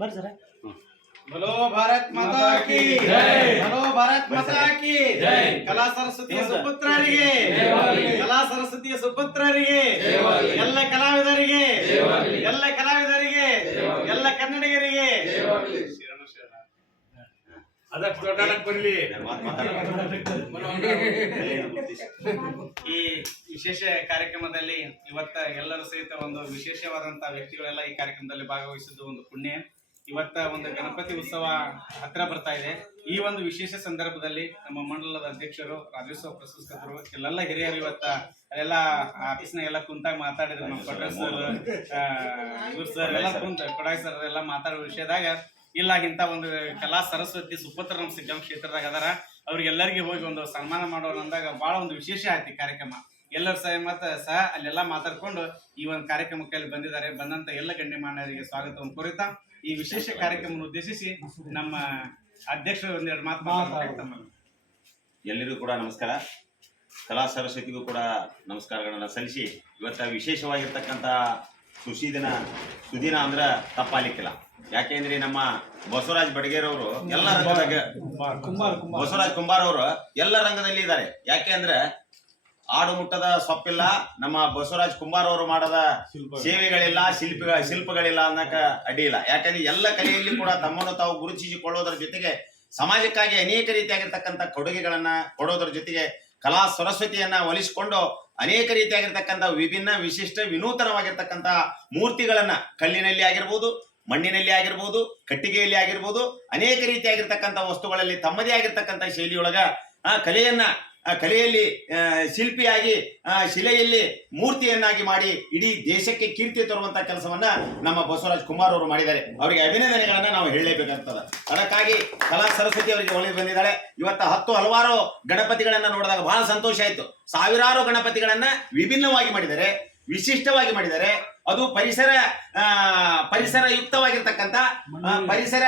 ಬರ್ರಿ ಸರ. ಬಲೋ ಭಾರತ್ ಮಾತಾ ಕಿ. ಜೈ. ಬಲೋ ಭಾರತ್ ಮಾತಾ ಕಿ. ಜೈ. ಕಲಾ ಸರಸ್ವತಿಯ ಸುಪುತ್ರರಿಗೆ. ಕಲಾ ಸರಸ್ವತಿಯ ಸುಪುತ್ರರಿಗೆ. ಎಲ್ಲ ಕಲಾವಿದರಿಗೆ. ಎಲ್ಲ ಕಲಾವಿದರಿಗೆ. ಎಲ್ಲ ಕನ್ನಡಿಗರಿಗೆ. ಅದಕ್ಕೆ ಬರಲಿ ಈ ವಿಶೇಷ ಕಾರ್ಯಕ್ರಮದಲ್ಲಿ ಇವತ್ತ ಎಲ್ಲರ ಸಹಿತ ಒಂದು ವಿಶೇಷವಾದಂತಹ ವ್ಯಕ್ತಿಗಳೆಲ್ಲ ಈ ಕಾರ್ಯಕ್ರಮದಲ್ಲಿ ಭಾಗವಹಿಸಿದ್ದು ಒಂದು ಪುಣ್ಯ. ಇವತ್ತ ಒಂದು ಗಣಪತಿ ಉತ್ಸವ ಹತ್ರ ಬರ್ತಾ ಇದೆ. ಈ ಒಂದು ವಿಶೇಷ ಸಂದರ್ಭದಲ್ಲಿ ನಮ್ಮ ಮಂಡಲದ ಅಧ್ಯಕ್ಷರು ರಾಜ್ಯೋತ್ಸವ ಪ್ರಶಸ್ತಿತರು ಎಲ್ಲೆಲ್ಲ ಹಿರಿಯರು ಇವತ್ತ ಎಲ್ಲ ಆಫೀಸ್ನಾಗೆಲ್ಲ ಕುಂತಾಗ ಮಾತಾಡಿದ್ರು. ನಮ್ಮ ಕೊಟ್ರೆ ಸರ್ ಸರ್ ಎಲ್ಲ ಕುಂತ ಕೊಡಾಯ್ ಸರ್ ಎಲ್ಲ ಮಾತಾಡೋ ವಿಷಯದಾಗ ಇಲ್ಲ ಇಂಥ ಒಂದು ಕಲಾ ಸರಸ್ವತಿ ಸುಪುತ್ರ ನಮ್ಮ ಕ್ಷೇತ್ರದಾಗ ಅದಾರ. ಅವ್ರಿಗೆಲ್ಲರಿಗೆ ಹೋಗಿ ಒಂದು ಸನ್ಮಾನ ಮಾಡೋರು ಅಂದಾಗ ಬಹಳ ಒಂದು ವಿಶೇಷ ಆಯ್ತು ಕಾರ್ಯಕ್ರಮ. ಎಲ್ಲರ ಸಹ ಮತ್ತ ಸಹ ಅಲ್ಲೆಲ್ಲ ಮಾತಾಡ್ಕೊಂಡು ಈ ಒಂದು ಕಾರ್ಯಕ್ರಮಕ್ಕೆ ಅಲ್ಲಿ ಬಂದಿದ್ದಾರೆ. ಬಂದಂತ ಎಲ್ಲ ಗಣ್ಯಮಾನ್ಯರಿಗೆ ಸ್ವಾಗತವನ್ನು ಕೋರುತ್ತಾ ಈ ವಿಶೇಷ ಕಾರ್ಯಕ್ರಮವನ್ನು ಉದ್ದೇಶಿಸಿ ನಮ್ಮ ಅಧ್ಯಕ್ಷರು ಒಂದೆರಡು ಮಾತು ಮಾತಾಡ್ತಾರೆ. ಎಲ್ಲರಿಗೂ ಕೂಡ ನಮಸ್ಕಾರ. ಕಲಾ ಸರಸ್ವತಿಗೂ ಕೂಡ ನಮಸ್ಕಾರಗಳನ್ನು ಸಲ್ಲಿಸಿ ಇವತ್ತ ವಿಶೇಷವಾಗಿರ್ತಕ್ಕಂಥ ಸುಶೀದಿನ ಸುದಿನ ಅಂದ್ರ ತಪ್ಪಾಲಿಕ್ಕಿಲ್ಲ. ಯಾಕೆಂದ್ರೆ ನಮ್ಮ ಬಸವರಾಜ್ ಬಡಗೇರವರು ಎಲ್ಲ ರಂಗದಾಗ ಬಸವರಾಜ್ ಕುಂಬಾರ್. ಅವರು ಎಲ್ಲ ರಂಗದಲ್ಲಿ ಇದ್ದಾರೆ. ಯಾಕೆ ಅಂದ್ರೆ ಆಡು ಮುಟ್ಟದ ಸೊಪ್ಪಿಲ್ಲ ನಮ್ಮ ಬಸವರಾಜ್ ಕುಂಬಾರ್ ಅವರು ಮಾಡದ ಸೇವೆಗಳಿಲ್ಲ ಶಿಲ್ಪ ಶಿಲ್ಪಗಳಿಲ್ಲ ಅನ್ನಕ ಅಡ್ಡಿ ಇಲ್ಲ. ಯಾಕಂದ್ರೆ ಎಲ್ಲ ಕಲೆಯಲ್ಲಿ ಕೂಡ ತಮ್ಮನ್ನು ತಾವು ಗುರುತಿಸಿಕೊಳ್ಳೋದ್ರ ಜೊತೆಗೆ ಸಮಾಜಕ್ಕಾಗಿ ಅನೇಕ ರೀತಿಯಾಗಿರ್ತಕ್ಕಂಥ ಕೊಡುಗೆಗಳನ್ನ ಕೊಡೋದ್ರ ಜೊತೆಗೆ ಕಲಾ ಸರಸ್ವತಿಯನ್ನ ಒಲಿಸಿಕೊಂಡು ಅನೇಕ ರೀತಿಯಾಗಿರ್ತಕ್ಕಂಥ ವಿಭಿನ್ನ ವಿಶಿಷ್ಟ ವಿನೂತನವಾಗಿರ್ತಕ್ಕಂಥ ಮೂರ್ತಿಗಳನ್ನ ಕಲ್ಲಿನಲ್ಲಿ ಆಗಿರ್ಬೋದು ಮಣ್ಣಿನಲ್ಲಿ ಆಗಿರ್ಬೋದು ಕಟ್ಟಿಗೆಯಲ್ಲಿ ಆಗಿರ್ಬೋದು ಅನೇಕ ರೀತಿಯಾಗಿರ್ತಕ್ಕಂಥ ವಸ್ತುಗಳಲ್ಲಿ ತಮ್ಮದೇ ಆಗಿರ್ತಕ್ಕಂಥ ಶೈಲಿಯೊಳಗ ಆ ಕಲೆಯನ್ನ ಕಲೆಯಲ್ಲಿ ಶಿಲ್ಪಿಯಾಗಿ ಶಿಲೆಯಲ್ಲಿ ಮೂರ್ತಿಯನ್ನಾಗಿ ಮಾಡಿ ಇಡೀ ದೇಶಕ್ಕೆ ಕೀರ್ತಿ ತರುವಂತ ಕೆಲಸವನ್ನ ನಮ್ಮ ಬಸವರಾಜ್ ಕುಮಾರ್ ಅವರು ಮಾಡಿದ್ದಾರೆ. ಅವರಿಗೆ ಅಭಿನಂದನೆಗಳನ್ನ ನಾವು ಹೇಳಲೇಬೇಕಾಗ್ತದೆ. ಅದಕ್ಕಾಗಿ ಕಲಾ ಸರಸ್ವತಿ ಅವರಿಗೆ ಒಳ್ಳೆ ಬಂದಿದ್ದಾಳೆ. ಇವತ್ತ ಹತ್ತು ಹಲವಾರು ಗಣಪತಿಗಳನ್ನ ನೋಡಿದಾಗ ಬಹಳ ಸಂತೋಷ ಆಯ್ತು. ಸಾವಿರಾರು ಗಣಪತಿಗಳನ್ನ ವಿಭಿನ್ನವಾಗಿ ಮಾಡಿದ್ದಾರೆ, ವಿಶಿಷ್ಟವಾಗಿ ಮಾಡಿದ್ದಾರೆ. ಅದು ಪರಿಸರ ಪರಿಸರ ಯುಕ್ತವಾಗಿರ್ತಕ್ಕಂಥ ಪರಿಸರ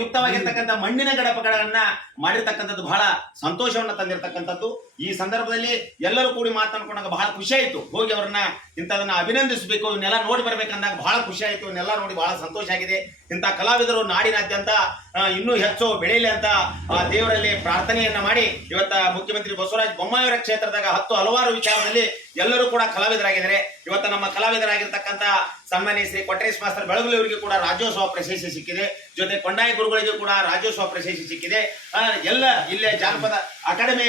ಯುಕ್ತವಾಗಿರ್ತಕ್ಕಂಥ ಮಣ್ಣಿನ ಗಡಪಗಳನ್ನ ಮಾಡಿರ್ತಕ್ಕಂಥದ್ದು ಬಹಳ ಸಂತೋಷವನ್ನ ತಂದಿರತಕ್ಕಂಥದ್ದು. ಈ ಸಂದರ್ಭದಲ್ಲಿ ಎಲ್ಲರೂ ಕೂಡಿ ಮಾತನಾಡ್ಕೊಂಡಾಗ ಬಹಳ ಖುಷಿ ಆಯಿತು. ಹೋಗಿ ಅವ್ರನ್ನ ಇಂಥದನ್ನ ಅಭಿನಂದಿಸಬೇಕು, ಇವನ್ನೆಲ್ಲ ನೋಡಿ ಬರ್ಬೇಕಂದಾಗ ಬಹಳ ಖುಷಿ ಆಯ್ತು, ಇವನ್ನೆಲ್ಲ ನೋಡಿ ಬಹಳ ಸಂತೋಷ ಆಗಿದೆ. ಇಂಥ ಕಲಾವಿದರು ನಾಡಿನಾದ್ಯಂತ ಇನ್ನೂ ಹೆಚ್ಚು ಬೆಳೆಯಲಿ ಅಂತ ದೇವರಲ್ಲಿ ಪ್ರಾರ್ಥನೆಯನ್ನ ಮಾಡಿ, ಇವತ್ತ ಮುಖ್ಯಮಂತ್ರಿ ಬಸವರಾಜ್ ಬೊಮ್ಮಾಯಿಯವರ ಕ್ಷೇತ್ರದಾಗ ಹತ್ತು ಹಲವಾರು ವಿಚಾರದಲ್ಲಿ ಎಲ್ಲರೂ ಕೂಡ ಕಲಾವಿದರಾಗಿದ್ದಾರೆ. ಇವತ್ತ ನಮ್ಮ ಕಲಾವಿದರಾಗಿರ್ತಕ್ಕಂಥ ಸನ್ಮಾನ್ಯ ಶ್ರೀ ಕೊಟ್ರೇಶ್ ಮಾಸ್ತರ್ ಬೆಳಗುಲಿ ಅವರಿಗೆ ಕೂಡ ರಾಜ್ಯೋತ್ಸವ ಪ್ರಶಸ್ತಿ ಸಿಕ್ಕಿದೆ. ಜೊತೆ ಕೊಂಡಾಯ ಗುರುಗಳಿಗೆ ಕೂಡ ರಾಜ್ಯೋತ್ಸವ ಪ್ರಶಸ್ತಿ ಸಿಕ್ಕಿದೆ. ಎಲ್ಲ ಇಲ್ಲೇ ಜಾನಪದ ಅಕಾಡೆಮಿ